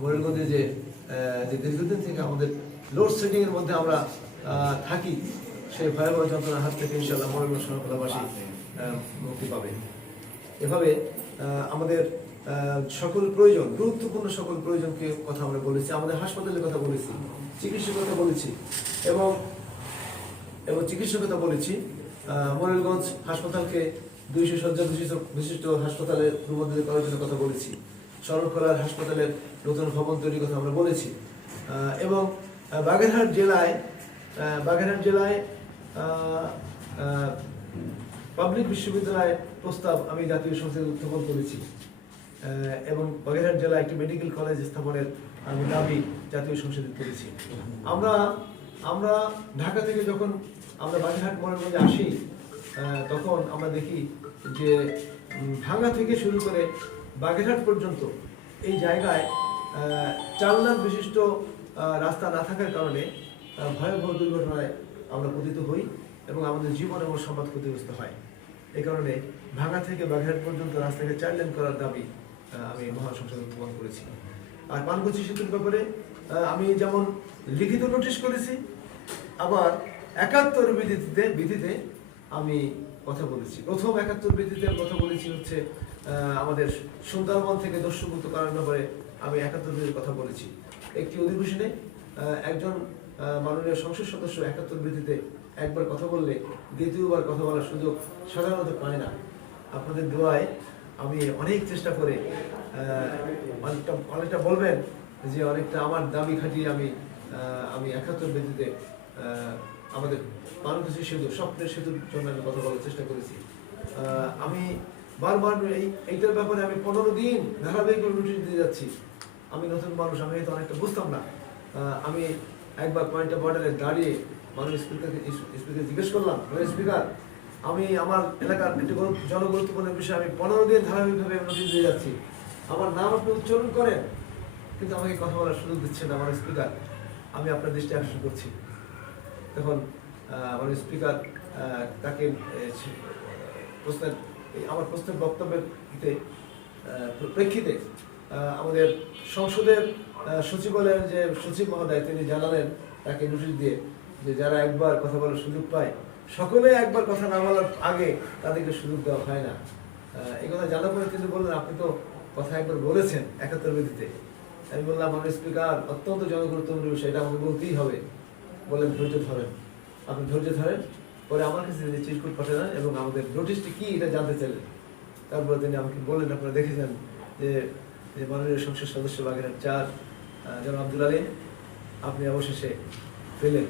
মোরেলগঞ্জে যে দীর্ঘদিন থেকে আমাদের লোডশেডিং এর মধ্যে আমরা থাকি, সেই ভয়াবহ যন্ত্রণার হাত থেকে ইনশাআল্লাহ মোরেলগঞ্জ শহরবাসী মুক্তি পাবে। এভাবে আমাদের সকল প্রয়োজন, গুরুত্বপূর্ণ সকল প্রয়োজনকে কথা আমরা বলেছি, আমাদের হাসপাতালের কথা বলেছি, চিকিৎসকতা বলেছি এবং চিকিৎসকতা বলেছি। মোরেলগঞ্জ হাসপাতালকে 200 শয্যা বিশিষ্ট হাসপাতালের রূপান্তরিত করার জন্য কথা বলেছি। শরণখোলার হাসপাতালের নতুন ভবন তৈরির কথা আমরা বলেছি এবং বাগেরহাট জেলায় পাবলিক বিশ্ববিদ্যালয় প্রস্তাব আমি জাতীয় সংসদে উত্থাপন করেছি এবং বাগেরহাট জেলায় একটি মেডিকেল কলেজ স্থাপনের আমি দাবি জাতীয় সংসদে তুলেছি। আমরা ঢাকা থেকে যখন আমরা বাগেরহাট মোরেলগঞ্জে আসি তখন আমরা দেখি যে ভাঙ্গা থেকে শুরু করে বাগেরহাট পর্যন্ত এই জায়গায় 4 লাইন বিশিষ্ট রাস্তা না থাকার কারণে ভয়াবহ দুর্ঘটনায় আমরা পতিত হই এবং আমাদের জীবন এবং সম্পদ ক্ষতিগ্রস্ত হয়। এই কারণে ভাঙ্গা থেকে বাগেরহাট পর্যন্ত রাস্তাকে 4 লেন করার দাবি আমি মহান সংসদে উত্থাপন করেছি। আর পানকুচি সেতুর ব্যাপারে আমি যেমন লিখিত নোটিশ করেছি, আবার 71 বিধিতে আমি কথা বলেছি। প্রথম 71 বিধিতে কথা বলেছি হচ্ছে আমাদের সুন্দরবন থেকে দস্যুমুক্ত করার ব্যাপারে আমি 71 বিধির কথা বলেছি। একটি অধিবেশনে একজন মাননীয় সংসদ সদস্য 71 বিধিতে একবার কথা বললে দ্বিতীয়বার কথা বলার সুযোগ সাধারণত পায় না। আপনাদের দোয়ায় আমি অনেক চেষ্টা করে অনেকটা বলবেন যে অনেকটা আমার দাবি খাটিয়ে আমি 71 বিধিতে আমাদের পানকুচি সেতু, স্বপ্নের সেতুর জন্য আমি কথা বলার চেষ্টা করেছি। আমি বারবার এইটার ব্যাপারে আমি 15 দিন ধারাবাহিক নোটিশ দিয়ে যাচ্ছি। আমি নতুন মানুষ, আমি হয়তো অনেকটা বুঝতাম না। আমি একবার পয়েন্ট অফ অর্ডারে দাঁড়িয়ে মাননীয় স্পিকারকে জিজ্ঞেস করলাম, স্পিকার আমি আমার এলাকার একটি জনগুরুত্বপূর্ণ বিষয়ে আমি 15 দিন ধারাবাহিকভাবে নোটিশ দিয়ে যাচ্ছি, আমার নাম আপনি উচ্চারণ করেন কিন্তু আমাকে কথা বলার সুযোগ দিচ্ছেন আমার স্পিকার, আমি আপনার দৃষ্টি আকর্ষণ করছি। তখন আমার স্পিকার তাকে আমার প্রশ্নের বক্তব্যের প্রেক্ষিতে আমাদের সংসদের সচিবালয়ের যে সচিব মহোদয় তিনি জানালেন তাকে নোটিশ দিয়ে যে যারা একবার কথা বলার সুযোগ পায় সকলে একবার কথা না বলার আগে তাদেরকে সুযোগ দেওয়া হয় না। এই কথা জানার পরে তিনি বললেন আপনি তো কথা একবার বলেছেন 71 বিধিতে। আমি বললাম আমার স্পিকার অত্যন্ত জনগুরুত্বপূর্ণ বিষয়, এটা আমাকে বলতেই হবে। বললেন ধৈর্য ধরেন। আপনি ধৈর্য ধরেন। পরে আমার কাছে তিনি চিরকুট পাঠালেন এবং আমাদের নোটিশটি কি এটা জানতে চাইলেন। তারপরে তিনি আমাকে বললেন আপনারা দেখেছেন যে মাননীয় সংসদ সদস্য বাগেরহাট 4 জনাব আব্দুল আলী আপনি অবশেষে পেলেন।